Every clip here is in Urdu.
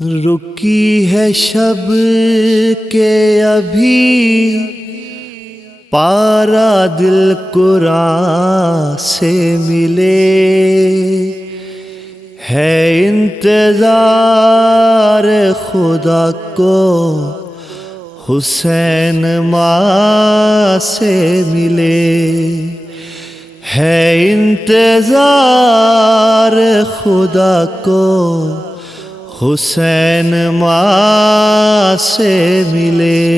رکی ہے شب کے ابھی پارا دل قرآن سے ملے، ہے انتظار خدا کو حسین ماں سے ملے، ہے انتظار خدا کو حسین ماں سے ملے۔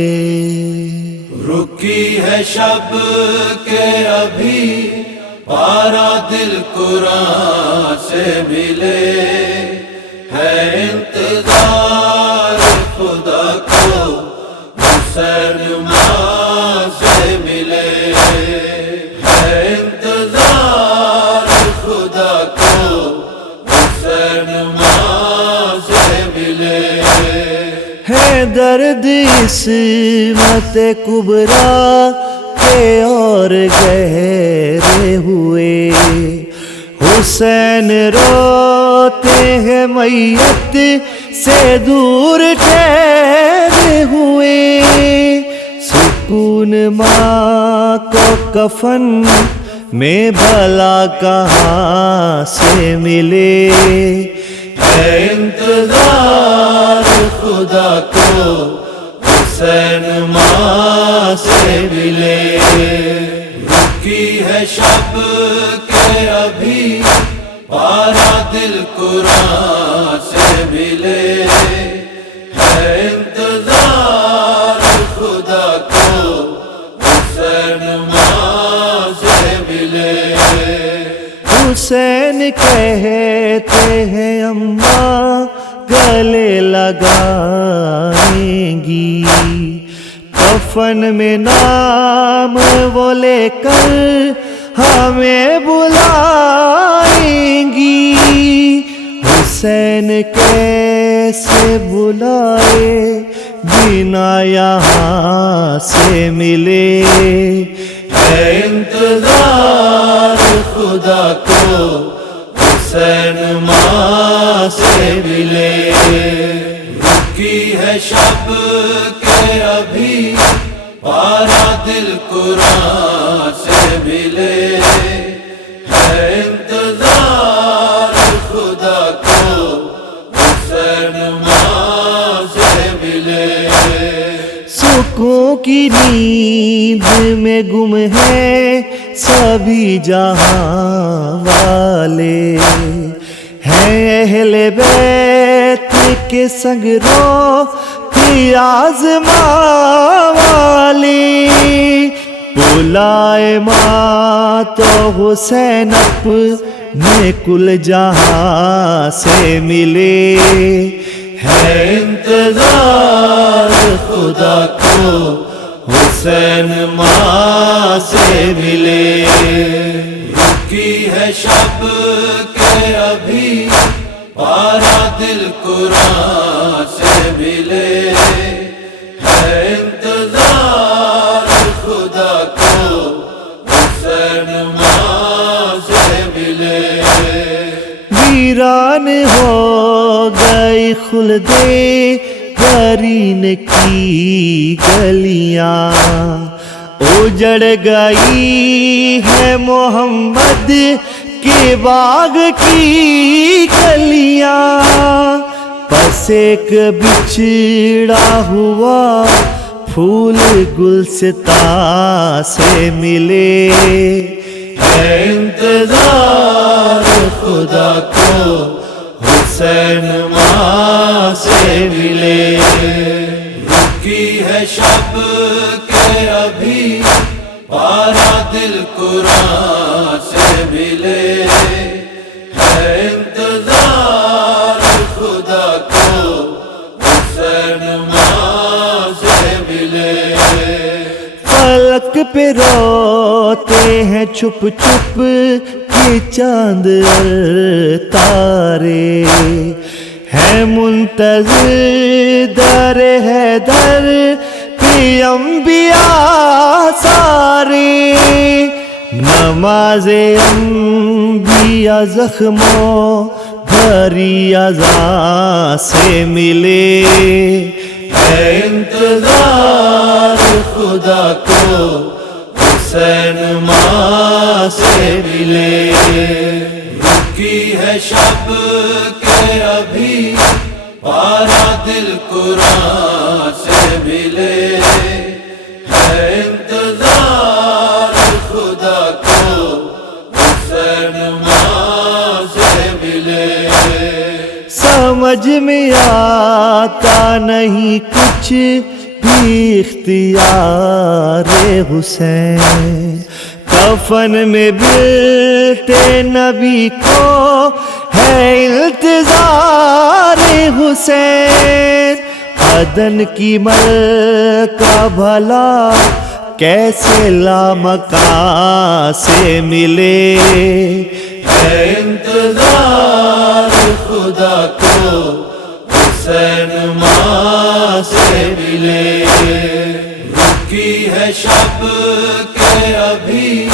رکی ہے شب کے ابھی پارا دل قرآن سے ملے، ہے انتظار خدا کو حسین ماں سے ملے، ہے انتظار خدا کو حسین ماں سے ملے۔ ہے درد عصمت کبریٰ کے اور گہرے ہوئے، حسین روتے ہیں میت سے دور ٹھہرے ہوئے، سکون ماں کو کفن میں بھلا کہاں سے ملے، ہے انتظار خدا کو حسین ماں سے ملے۔ رکی ہے شب کے ابھی پارا دل قرآن سے ملے، ہے انتظار خدا کو حسین ماں سے ملے۔ حسین کہتے ہیں اماں گلے لگائیں گی، کفن میں نام وہ لے کر ہمیں بلائیں گی، حسین کیسے بلائے بنا یہاں سے ملے، ہے انتظار خدا کو حسین ماں سے ملے۔ رکی ہے شب کے ابھی پارا دل قرآن سے ملے، ہے انتظار خدا کو حسین ماں سے ملے۔ سکوں کی نیند میں گم ہے سبھی جہاں والے، ہیں اہل بیت کے سنگ روتی آزماں والے، بلائے ماں تو حسین اپنے کل جہاں سے ملے، ہے انتظار خدا کو حسین ماں سے ملے۔ رکی ہے شب کے ابھی پارا دل قرآن سے ملے، ہے انتظار خدا کو حسین ماں سے ملے۔ ویران ہو گئی خلد قرین کی گلیاں، اجڑ گئی ہے محمد کے باغ کی کلیاں، بس ایک بچھڑا ہوا پھول گلستاں سے ملے، ہے انتظار خدا کو حسین ماں سے ملے۔ رکی ہے شب کے ابھی پارا دل قرآن سے ملے، ہے انتظار خدا کو حسین ماں سے ملے۔ فلک پہ روتے ہیں چھپ چھپ کے چاند اور تارے، ہے منتظر در حیدر پہ انبیاء سارے، نماز انبیاء زخموں بھری اذاں سے ملے ہے انتظار خدا کو حسین ماں سے ملے رکی ہے شب کے ابھی پارا دل قرآن سے ملے ہے انتظار خدا کو حسین ماں سے ملے سمجھ میں آتا نہیں کچھ بھی اختیار حسین کفن میں ملتے نبی کو ہے انتظار حسین بدن کی مل کا بھلا کیسے لامکاں سے ملے ہے انتظار خدا کو حسین ماں سے ملے رکی ہے شب کے ابھی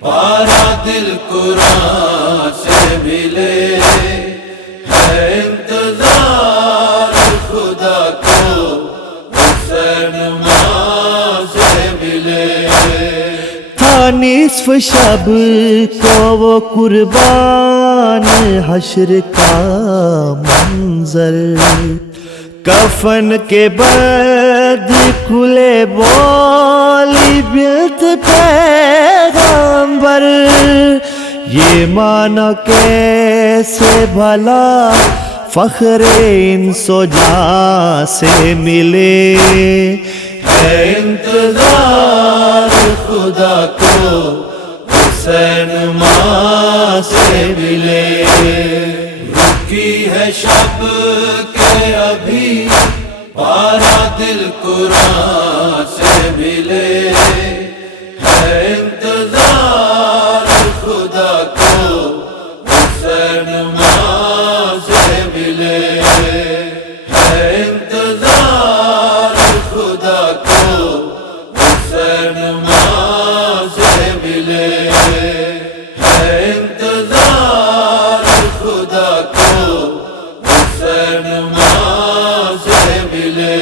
پارا دل قرآن سے ملے ہے انتظار خدا کو حسین ماں سے ملے تھا نصف شب کو وہ قربان حشر کا منظر کفن کے بعد کھلے بولی بیت پیغمبر یہ مانا کیسے بھلا فخر انس و جاں سے ملے ہے انتظار خدا کو حسین ماں سے ملے رکی ہے شب کے ابھی پارا دل قرآن سے ملے ہے انتظار خدا کو حسین ماں سے ملے ہے انتظار خدا کو حسین ماں سے ملے ہے انتظار خدا کو حسین ماں سے ملے